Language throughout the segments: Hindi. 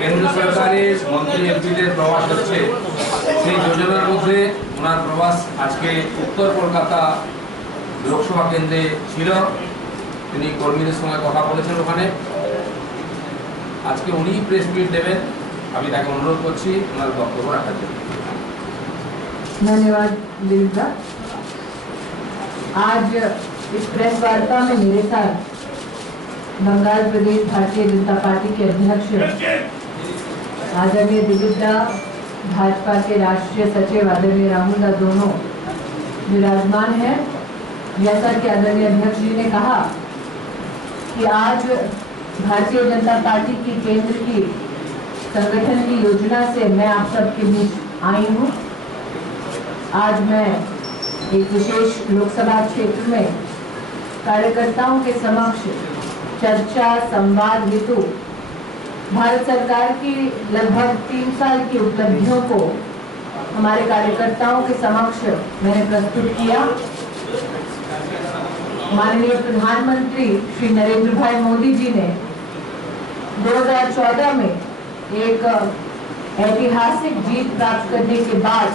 কেন্দ্র সরকারের মন্ত্রী এমপিদের প্রবাস হচ্ছে, সেই যোজনার মধ্যে ওনার প্রবাস আজকে উত্তর কলকাতা লোকসভা কেন্দ্রে ছিল। তিনি কর্মীদের সঙ্গে কথা বলেছেন ওখানে। আজকে উনি প্রেস মিট দেবেন, আমি তাকে অনুরোধ করছি ওনার বক্তব্য রাখার জন্য। धन्यवाद दिलीप। आज इस प्रेस वार्ता में मेरे साथ बंगाल प्रदेश भारतीय जनता पार्टी के अध्यक्ष आदरणीय दिलीप दा, भाजपा के राष्ट्रीय सचिव आदरणीय राहुल दा दोनों विराजमान हैं। जैसा कि आदरणीय अध्यक्ष जी ने कहा कि आज भारतीय जनता पार्टी की केंद्र की संगठन की योजना से मैं आप सबके बीच आई हूँ। आज मैं एक विशेष लोकसभा क्षेत्र में कार्यकर्ताओं के समक्ष चर्चा संवाद हेतु भारत सरकार की लगभग 3 साल की उपलब्धियों को हमारे कार्यकर्ताओं के समक्ष मैंने प्रस्तुत किया। माननीय प्रधानमंत्री श्री नरेंद्र भाई मोदी जी ने 2014 में एक ऐतिहासिक जीत प्राप्त करने के बाद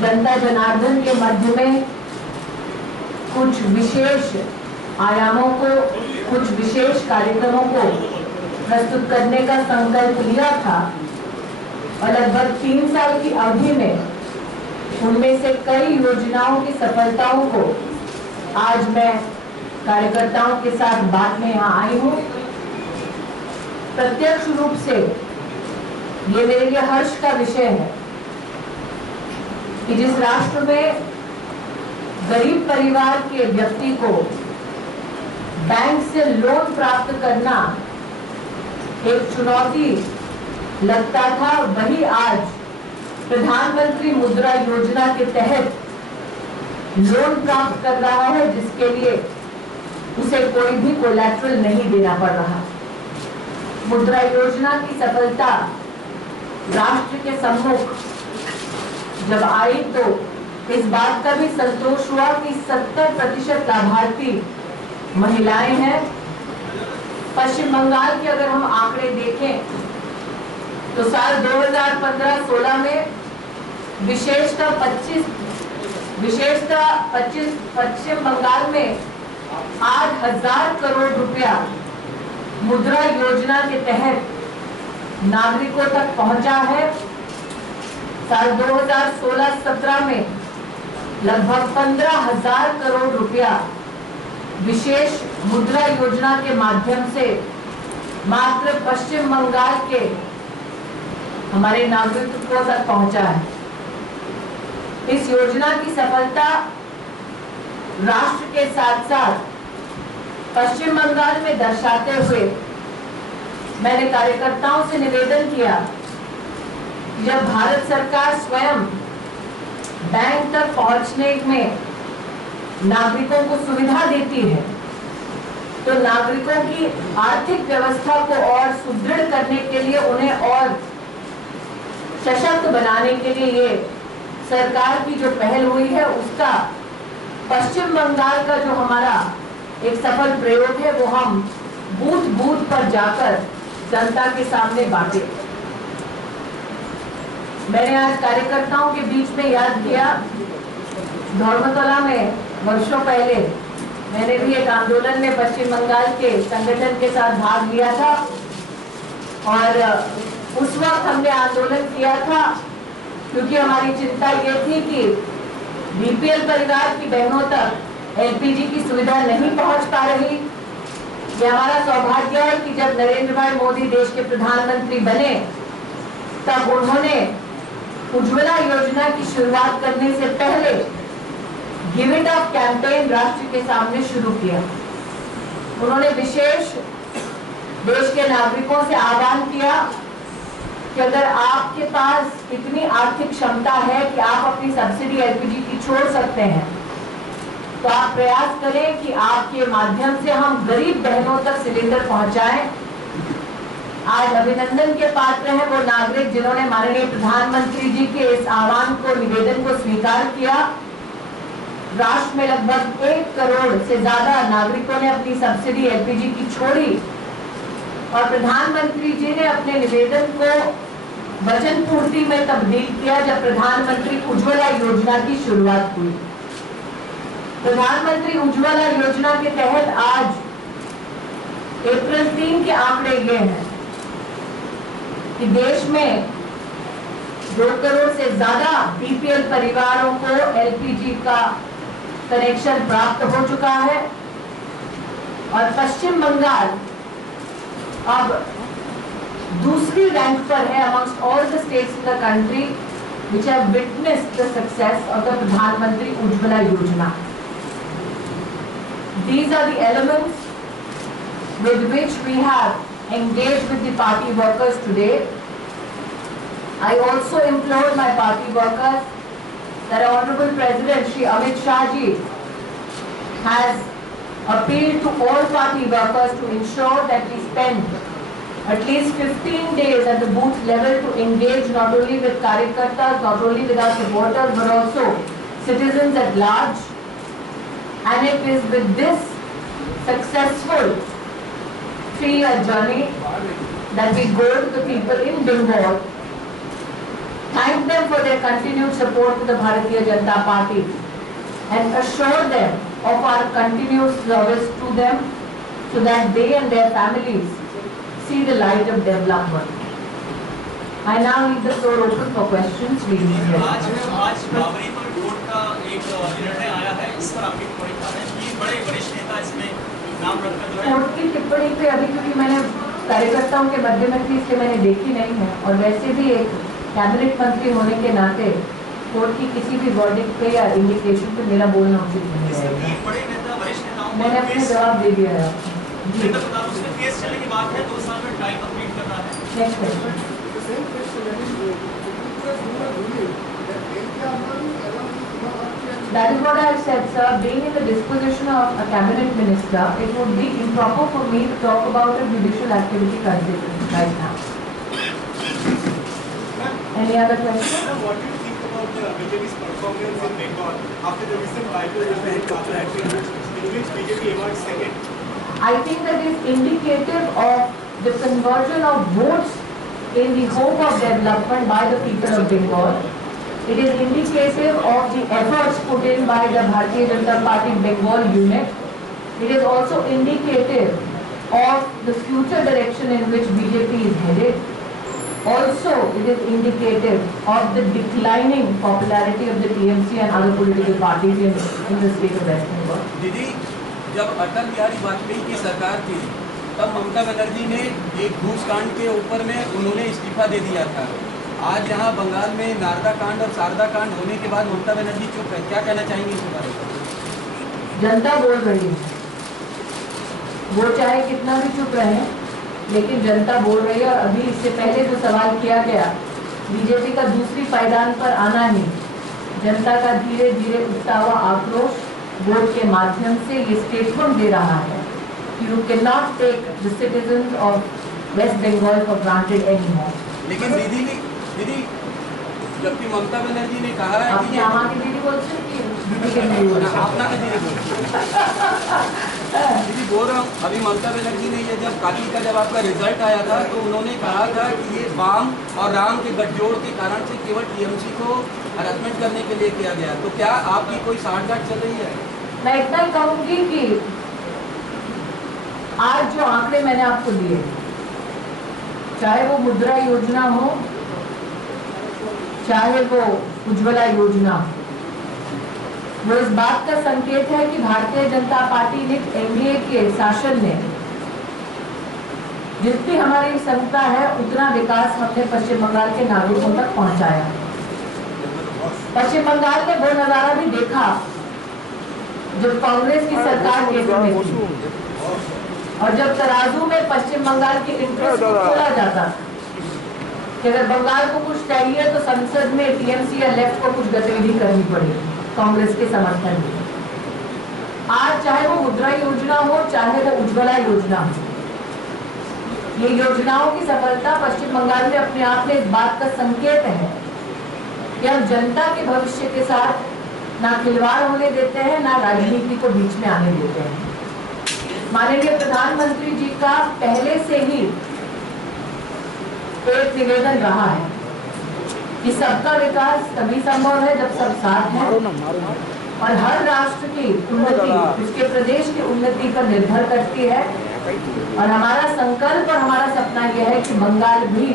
जनता जनार्दन के मध्य में कुछ विशेष आयामों को, कुछ विशेष कार्यक्रमों को प्रस्तुत करने का संकल्प लिया था और लगभग 3 साल की अवधि में उनमें से कई योजनाओं की सफलताओं को आज मैं कार्यकर्ताओं के साथ बात में यहाँ आई हूँ। प्रत्यक्ष रूप से ये मेरे लिए हर्ष का विषय है कि जिस राष्ट्र में गरीब परिवार के व्यक्ति को बैंक से लोन प्राप्त करना एक चुनौती लगता था, वही आज प्रधानमंत्री मुद्रा योजना के तहत लोन प्राप्त कर रहा है, जिसके लिए उसे कोई भी कोलैटरल नहीं देना पड़ रहा। मुद्रा योजना की सफलता राष्ट्र के सम्मुख जब आई तो इस बात का भी संतोष हुआ कि 70% लाभार्थी महिलाएं हैं। पश्चिम बंगाल के अगर हम आंकड़े देखें तो साल 2015-16 में विशेषतः पश्चिम बंगाल में 8,000 करोड़ रुपया मुद्रा योजना के तहत नागरिकों तक पहुंचा है। साल 2016-17 में लगभग 15,000 करोड़ रुपया विशेष मुद्रा योजना के माध्यम से मात्र पश्चिम बंगाल के हमारे नागरिकों तक पहुंचा है। इस योजना की सफलता राष्ट्र के साथ साथ पश्चिम बंगाल में दर्शाते हुए मैंने कार्यकर्ताओं से निवेदन किया, जब भारत सरकार स्वयं बैंक तक पहुंचने में नागरिकों को सुविधा देती है तो नागरिकों की आर्थिक व्यवस्था को और सुदृढ़ करने के लिए, उन्हें और सशक्त बनाने के लिए ये सरकार की जो पहल हुई है, उसका पश्चिम बंगाल का जो हमारा एक सफल प्रयोग है वो हम बूथ बूथ पर जाकर जनता के सामने बांटे। मैंने आज कार्यकर्ताओं के बीच में याद किया, धर्मतला में वर्षों पहले मैंने भी एक आंदोलन में पश्चिम बंगाल के संगठन के साथ भाग लिया था और उस वक्त हमने आंदोलन किया था क्योंकि हमारी चिंता ये थी कि बीपीएल परिवार की बहनों तक एलपीजी की सुविधा नहीं पहुंच पा रही। ये हमारा सौभाग्य है कि जब नरेंद्र भाई मोदी देश के प्रधानमंत्री बने तब उन्होंने उज्ज्वला योजना की शुरुआत करने से पहले गिव इट अप कैंपेन राष्ट्र के सामने शुरू किया। उन्होंने विशेष देश के नागरिकों से आह्वान किया कि अगर आपके पास इतनी आर्थिक क्षमता है कि आप अपनी सब्सिडी एलपीजी की छोड़ सकते हैं तो आप प्रयास करें कि आपके माध्यम से हम गरीब बहनों तक सिलेंडर पहुंचाएं। आज अभिनंदन के पात्र हैं वो नागरिक जिन्होंने माननीय प्रधानमंत्री जी के इस आह्वान को, निवेदन को स्वीकार किया। राष्ट्र में लगभग 1 करोड़ से ज्यादा नागरिकों ने अपनी सब्सिडी एलपीजी की छोड़ी और प्रधानमंत्री जी ने अपने निवेदन को वचन पूर्ति में तब्दील किया जब प्रधानमंत्री उज्ज्वला योजना की शुरुआत हुई। प्रधानमंत्री उज्ज्वला योजना के तहत आज अप्रैल 3 के आंकड़े ये हैं कि देश में 2 करोड़ से ज्यादा बीपीएल परिवारों को एलपीजी का कनेक्शन प्राप्त हो चुका है और पश्चिम बंगाल अब दूसरी रैंक पर है amongst all the states in the country which have witnessed the success of the Pradhanmantri Ujjwala Yojana. These are the elements with which we have engaged with the party workers today. I also implore my party workers that our Honorable President Shri Amit Shah ji has appealed to all party workers to ensure that we spend at least 15 days at the booth level to engage not only with Karyakartas, not only with our supporters, but also citizens at large. And it is with this successful 3-year journey that we go to the people in Bengal, thank them for their continued support to the Bharatiya Janata Party and assure them of our continuous service to them so that they and their families see the light of development. I now leave the floor open for questions. आज बाबरी पर कोर्ट का एक निर्णय आया है, इस पर आपकी टिप्पणी क्या है? कि बड़े वरिष्ठ नेता इसमें नाम रखकर जो है कोर्ट की टिप्पणी पे अभी क्योंकि मैंने कार्यकर्ताओं के मध्य में थी इसलिए मैंने देखी नहीं है और वैसे भी एक कैबिनेट मंत्री होने के नाते कोर्ट की किसी भी वर्डिक्ट पे या इंडिकेशन पे मेरा बोलना उचित नहीं है। तीन बड़े नेता वरिष्ठ नेताओं मैंने पर अपने केस जवाब दे दिया है। जी उसमें केस चलने की बात है, 2 साल में ट्रायल कंप्लीट करना है। Next question. That is what I have said, sir. Being in the disposition of a cabinet minister, it would be improper for me to talk about a judicial activity considered right now. Any other question? What do you think about the BJP's performance in Bengal after the recent bilateral in which BJP emerged second? I think that is indicative of the conversion of votes in the hope of development by the people of Bengal. It is indicative of the efforts put in by the Bharatiya Janata Party Bengal unit. It is also indicative of the future direction in which BJP is headed. Also, it is indicative of the declining popularity of the TMC and other political parties in the state of West Bengal. दीदी, जब अटल बिहारी वाजपेयी की सरकार थी तब ममता बनर्जी ने एक घूस कांड के ऊपर में उन्होंने इस्तीफा दे दिया था। आज यहाँ बंगाल में नारदा कांड और शारदा कांड होने के बाद ममता बनर्जी चुप है, क्या कहना चाहेंगे इस बारे में? जनता बोल रही है, वो चाहे कितना भी चुप रहे लेकिन जनता बोल रही है। और अभी इससे पहले जो सवाल किया गया, बीजेपी का दूसरी पायदान पर आना ही जनता का धीरे धीरे उठता हुआ आक्रोश वोट के माध्यम से ये स्टेटमेंट दे रहा है कि you cannot take the citizens of West Bengal for granted anymore. लेकिन दीदी जबकि ममता बनर्जी ने कहा है आपने यहाँ की दीदी बोल सकती दीदी के नहीं बोल अपना का दीदी बोल रहा हूँ। अभी ममता बनर्जी ने ये जब कातिल का जब आपका रिजल्ट आया था तो उन्होंने कहा था कि ये वाम और राम के गठजोड़ के कारण से केवल टीएमसी को हरासमेंट करने के लिए किया गया। तो क्या आपकी कोई साठगांठ चल रही है? मैं इतना ही कहूंगी कि आज जो आंकड़े मैंने आपको दिए, चाहे वो मुद्रा योजना हो, चाहे वो उज्ज्वला योजना, वो इस बात का संकेत है कि भारतीय जनता पार्टी ने एनडीए के शासन ने जितनी हमारी क्षमता है उतना विकास हमने पश्चिम बंगाल के नागरिकों तक पहुंचाया। पश्चिम बंगाल में वो नजारा भी देखा जब कांग्रेस की सरकार केंद्र में थी और जब तराजू में पश्चिम बंगाल के इंटरेस्ट को तोड़ा जाता था कि अगर बंगाल को कुछ चाहिए तो संसद में टीएमसी या लेफ्ट को कुछ गतिविधि करनी पड़ेगी कांग्रेस के समर्थन में। आज चाहे वो मुद्रा योजना हो, चाहे वो उज्ज्वला योजना हो, ये योजनाओं की सफलता पश्चिम बंगाल में अपने आप में इस बात का संकेत है कि हम जनता के भविष्य के साथ ना खिलवाड़ होने देते हैं, ना राजनीति को बीच में आने देते हैं। माननीय प्रधानमंत्री जी का पहले से ही निवेदन रहा है कि सबका विकास तभी संभव है जब सब साथ हैं और हर राष्ट्र की उन्नति उसके प्रदेश की उन्नति पर निर्भर करती है। और हमारा संकल्प और हमारा सपना यह है कि बंगाल भी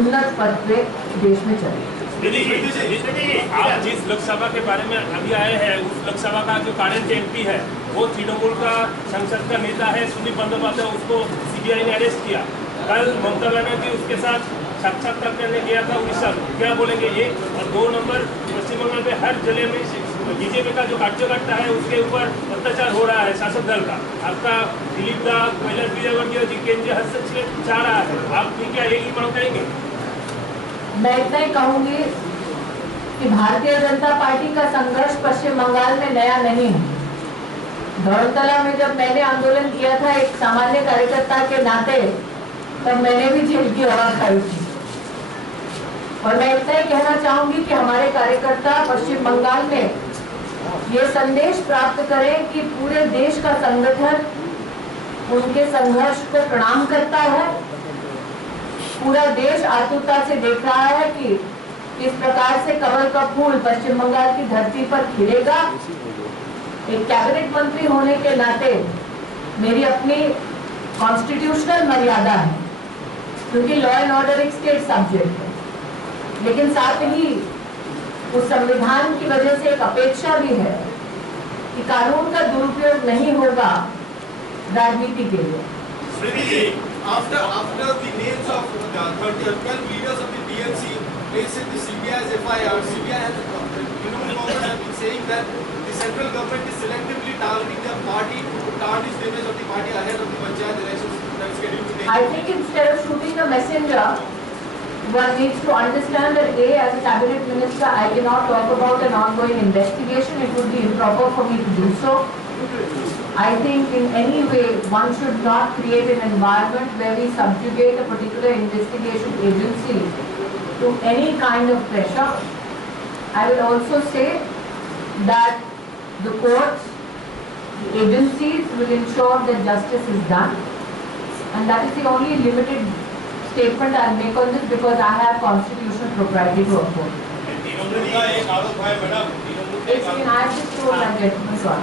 उन्नत पथ पे देश में चले। आप जिस लोकसभा के बारे में अभी आए हैं उस लोकसभा का जो करंट एमपी है वो तृणमूल का संसद का नेता है सुदीप बंदोपाध्याय, उसको सीबीआई ने अरेस्ट किया। कल ममता बनर्जी उसके साथ साक्षात्कार करने गया था उड़ीसा में, क्या बोलेंगे ये? और 2 नंबर पश्चिम बंगाल में हर जिले में बीजेपी का जो कार्यकर्ता है उसके ऊपर अत्याचार हो रहा है शासक दल का। आपका दिलीप दा कैलाश विजयवर्गीय जी केंद्रीय हस्तक्षेप चाह रहा है, आप भी क्या यही मांग करेंगे? मैं इतना ही कहूंगी कि भारतीय जनता पार्टी का संघर्ष पश्चिम बंगाल में नया नहीं है। धर्मतला में जब मैंने आंदोलन किया था एक सामान्य कार्यकर्ता के नाते, तब मैंने भी जेल की हवा खाई थी। और मैं इतना ही कहना चाहूंगी कि हमारे कार्यकर्ता पश्चिम बंगाल में ये संदेश प्राप्त करें कि पूरे देश का संगठन उनके संघर्ष को प्रणाम करता है। पूरा देश आतुरता से देख रहा है कि किस प्रकार से कमल का फूल पश्चिम बंगाल की धरती पर खिलेगा। एक कैबिनेट मंत्री होने के नाते मेरी अपनी कॉन्स्टिट्यूशनल मर्यादा है, क्योंकि लॉ एंड ऑर्डर एक स्टेट सब्जेक्ट है, लेकिन साथ ही उस संविधान की वजह से एक अपेक्षा भी है कि कानून का दुरुपयोग नहीं होगा राजनीति के लिए। After the names of 12 leaders of the DNC placed in the CBI's FIR, CBI has government has been saying that the central government is selectively targeting their party to tarnish the image of the party ahead of the Panchayat elections that is scheduled to take. I think instead of shooting the messenger, one needs to understand that as a cabinet minister, I cannot talk about an ongoing investigation. It would be improper for me to do so. I think in any way one should not create an environment where we subjugate a particular investigation agency to any kind of pressure. I will also say that the courts, the agencies will ensure that justice is done, and that is the only limited statement I will make on this, because I have constitutional propriety to uphold. I just told that gentleman so.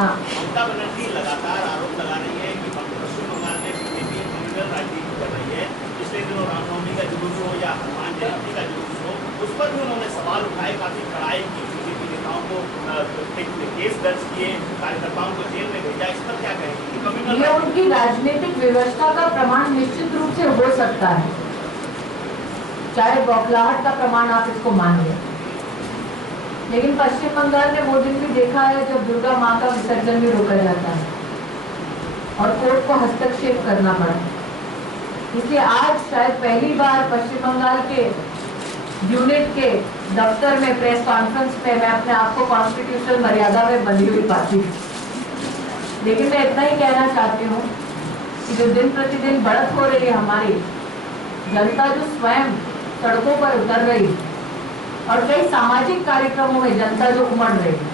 Mamata Banerjee लगातार आरोप लगा रही है कि पश्चिम बंगाल में बीजेपी क्रिमिनल राजनीति कर रही है। पिछले दिनों रामनवमी का जुलूस हो या हनुमान जयंती का जुलूस हो, उस पर भी उन्होंने सवाल उठाए, काफी कड़ाई की, बीजेपी नेताओं को केस दर्ज किए, कार्यकर्ताओं को जेल में भेजा। इस पर क्या कहेंगे? ये उनकी राजनीतिक व्यवस्था का प्रमाण निश्चित रूप से हो सकता है, चाहे बौखलाहट का प्रमाण आप इसको मान लें, लेकिन पश्चिम बंगाल ने वो दिन भी देखा है जब दुर्गा माँ का विसर्जन भी रोका जाता है और कोर्ट को हस्तक्षेप करना पड़ा। इसलिए आज शायद पहली बार पश्चिम बंगाल के यूनिट के दफ्तर में प्रेस कॉन्फ्रेंस में मैं अपने आप को कॉन्स्टिट्यूशनल मर्यादा में बंधी हुई पाती हूँ। लेकिन मैं इतना ही कहना चाहती हूँ कि जो दिन प्रतिदिन बढ़त हो रही है हमारी जनता, जो स्वयं सड़कों पर उतर रही है और कई सामाजिक कार्यक्रमों में जनता जो उमड़ रही है,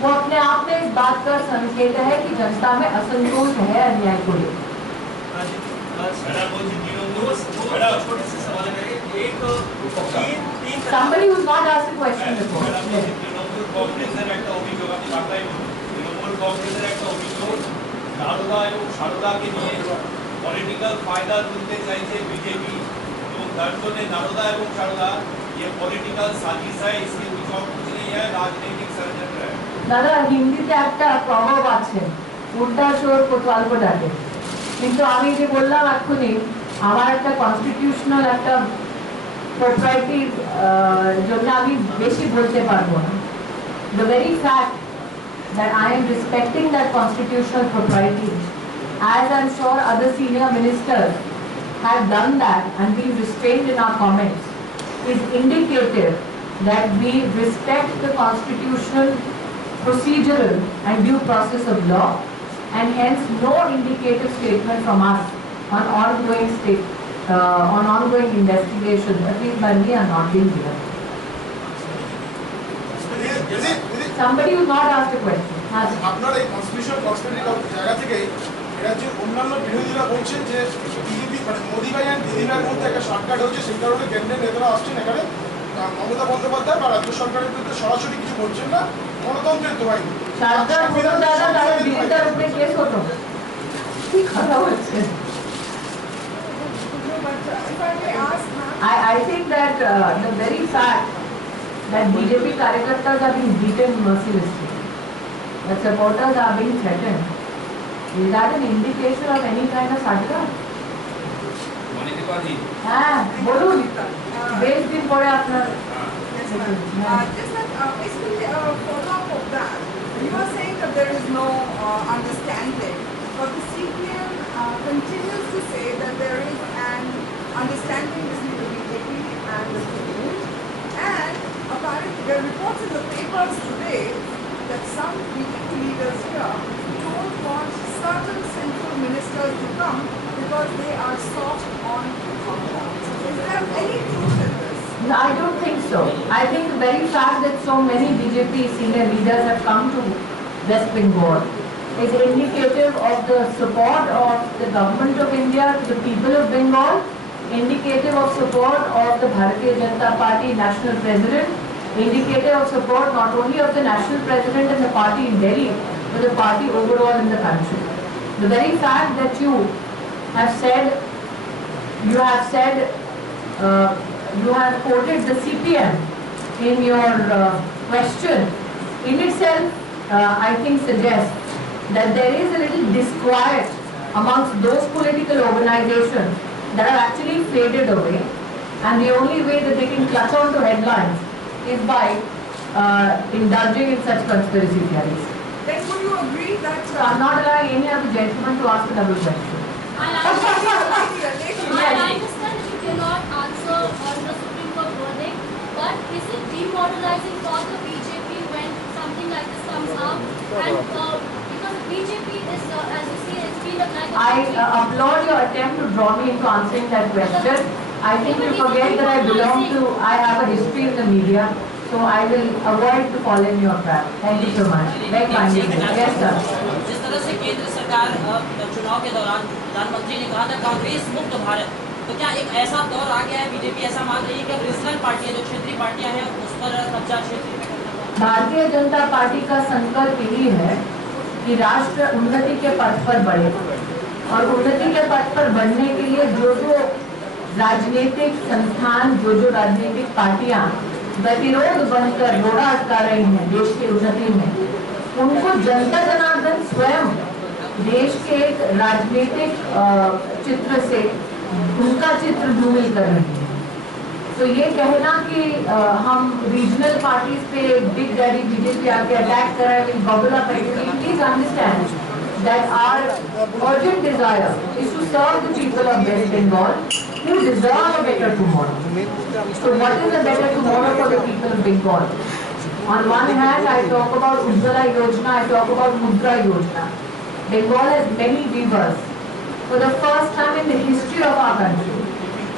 वो अपने आप में इस बात का संकेत है कि जनता में असंतोष है अन्याय को लेकर। Somebody who's not asked a question before. Narada এবং সারদাকে নিয়ে পলিটিক্যাল ফায়দা তুলতে চাইছে বিজেপি এবং তার জন্য নারদা এবং সারদা ये पॉलिटिकल साजिश है, इसके कुछ और कुछ नहीं है, राजनीतिक षड्यंत्र है। दादा হিন্দিতে একটা প্রভাব আছে, উল্টা শোর কোতোয়াল কো ডাকে। কিন্তু আমি যে বললাম এক্ষুনি আমার একটা কনস্টিটিউশনাল একটা প্রপার্টির জন্য আমি বেশি বলতে পারবো না। The very fact that I am respecting that constitutional propriety, as I'm sure other senior ministers have done that and been restrained in our comments, is indicative that we respect the constitutional, procedural and due process of law, and hence no indicative statement from us on ongoing investigations, at least by me, are not being given. Somebody who not asked a question. আপনার এই কনস্টিটিউশনাল প্রসপেক্টিভ জায়গা থেকে রাজ্যের অন্যান্য বিরোধীরা বলছেন যে বিজেপি মানে মোদি ভাই এন্ড দিনের মধ্যে একটা শর্টকাট হচ্ছে, সেই কারণে কেন্দ্রের নেতারা আসছেন এখানে। মমতা বন্দ্যোপাধ্যায় বা রাজ্য সরকারের বিরুদ্ধে সরাসরি কিছু বলছেন না, গণতন্ত্রের দোহাই দিয়ে। I think that the very fact that BJP कार्यकर्ताs are being beaten mercilessly, that supporters are being threatened, is that an indication of any kind of sadhana? हाँ, बोलूँ, 20 दिन पड़े अपना। Just that basically follow-up of that. You are saying that there is no understanding, but the CPM continues to say that there is an understanding between the BJP and the student. And apparently there are reports in the papers today that some BJP leaders here don't want certain central ministers to come because they are soft on compounds. Is there any truth in this? No, I don't think so. I think the very fact that so many BJP senior leaders have come to West Bengal is indicative of the support of the government of India to the people of Bengal, indicative of support of the Bharatiya Janata Party national president, indicative of support not only of the national president and the party in Delhi, but the party overall in the country. The very fact that you have quoted the CPM in your question in itself, I think suggests that there is a little disquiet amongst those political organizations that have actually faded away, and the only way that they can clutch on to headlines is by indulging in such conspiracy theories. Then would you agree that So I'm not allowing any other gentleman to ask a double question. I understand that you cannot answer on the Supreme Court verdict, but is it demoralizing for the BJP when something like this comes up? And because BJP is, as you see, it's been a kind of... I applaud your attempt to draw me into answering that question. I think you forget that I have a history in the media, so I will avoid to fall in your trap. Thank you so much. Very kindly. Yes, sir. जिस तरह से केंद्र सरकार चुनाव के दौरान प्रधानमंत्री ने कहा था कांग्रेस मुक्त भारत, तो क्या एक ऐसा दौर आ गया है, बीजेपी ऐसा मान रही है कि अब रीजनल पार्टियां जो क्षेत्रीय पार्टियां हैं उस पर कब्जा क्षेत्र में करना? भारतीय जनता पार्टी का संकल्प यही है कि राष्ट्र उन्नति के पथ पर बढ़े, और उन्नति के पथ पर बढ़ने के लिए जो राजनीतिक संस्थान, जो राजनीतिक पार्टियां गतिरोध बनकर रोड़ा अटका रही हैं देश की उन्नति में, उनको जनता जनार्दन स्वयं देश के एक राजनीतिक चित्र से उनका चित्र धूमिल कर रही है। तो ये कहना कि हम रीजनल पार्टीज पे बिग डैडी बीजेपी आके अटैक कर रहे हैं, bubble up, please understand that our urgent desire is to serve the people of West Bengal who deserve a better tomorrow. So what is a better tomorrow for the people of Bengal? On one hand, I talk about Ujjwala Yojana, I talk about Mudra Yojana. Bengal has many weavers. For the first time in the history of our country,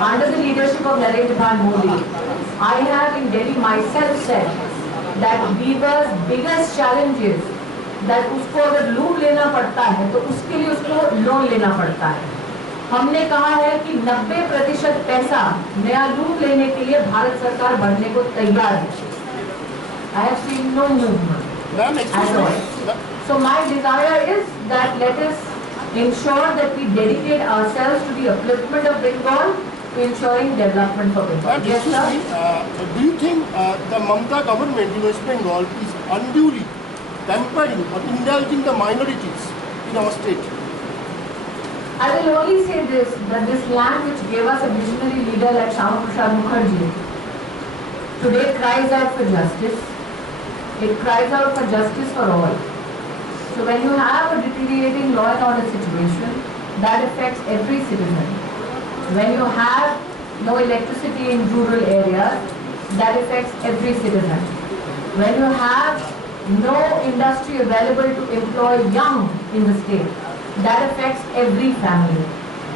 under the leadership of Narendra Modi, I have in Delhi myself said that weavers' biggest challenge is that उसको अगर लूम लेना पड़ता है तो उसके लिए उसको लोन लेना पड़ता है। हमने कहा है कि 90% पैसा नया लूम लेने के लिए भारत सरकार भरने को तैयार है। I have seen no movement at all. So my desire is that let us ensure that we dedicate ourselves to the upliftment of Bengal, to ensuring development for Bengal. Yes, sir. Do you think the Mamata government in West Bengal is unduly pampering or indulging the minorities in our state? I will only say this, that this land which gave us a visionary leader like Shyama Prasad Mukherjee today cries out for justice. It cries out for justice for all. So when you have a deteriorating law and order situation, that affects every citizen. When you have no electricity in rural areas, that affects every citizen. When you have no industry available to employ young in the state, that affects every family.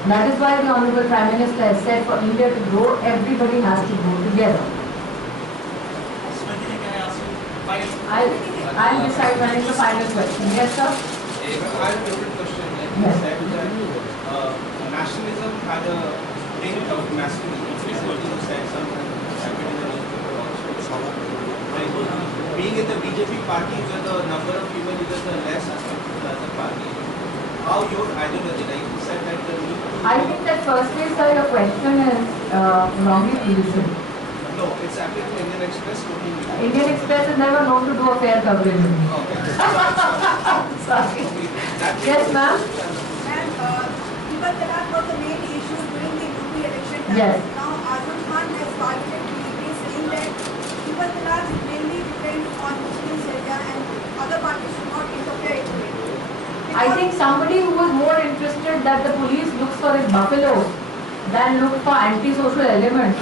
That is why the Honorable Prime Minister has said for India to grow, everybody has to grow together. I'll decide when is the final question. Yes, sir? I have a different question. Yes. Nationalism had a bring it up massively. You said something happened in the newspaper also. Being in the BJP party where the number of people is less as compared to the other party, how your ideology, like you said that the need to... I think that firstly, sir, your question is wrongly positioned. No, it's happening to Indian Express totally. Indian Express is never known to do a fair coverage with me. Okay. Sorry. Yes, ma'am? And Tibat Talaq was the main issue during the UP election time. Yes. Now Azam Khan has targeted BJP saying that Tibat Talaq mainly depends on Muslim Sharia and other parties should not interfere into it. I think somebody who was more interested that the police looks for his buffaloes than look for anti-social elements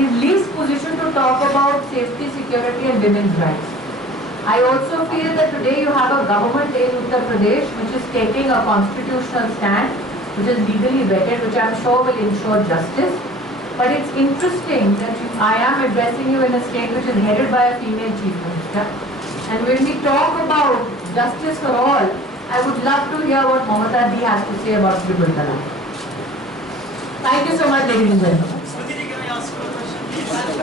is least positioned to talk about safety, security and women's rights. I also feel that today you have a government in Uttar Pradesh which is taking a constitutional stand, which is legally vetted, which I am sure will ensure justice. But it's interesting that I am addressing you in a state which is headed by a female chief minister. And when we talk about justice for all, I would love to hear what Mamata Ji has to say about Tribal Talaq. Thank you so much, ladies and gentlemen.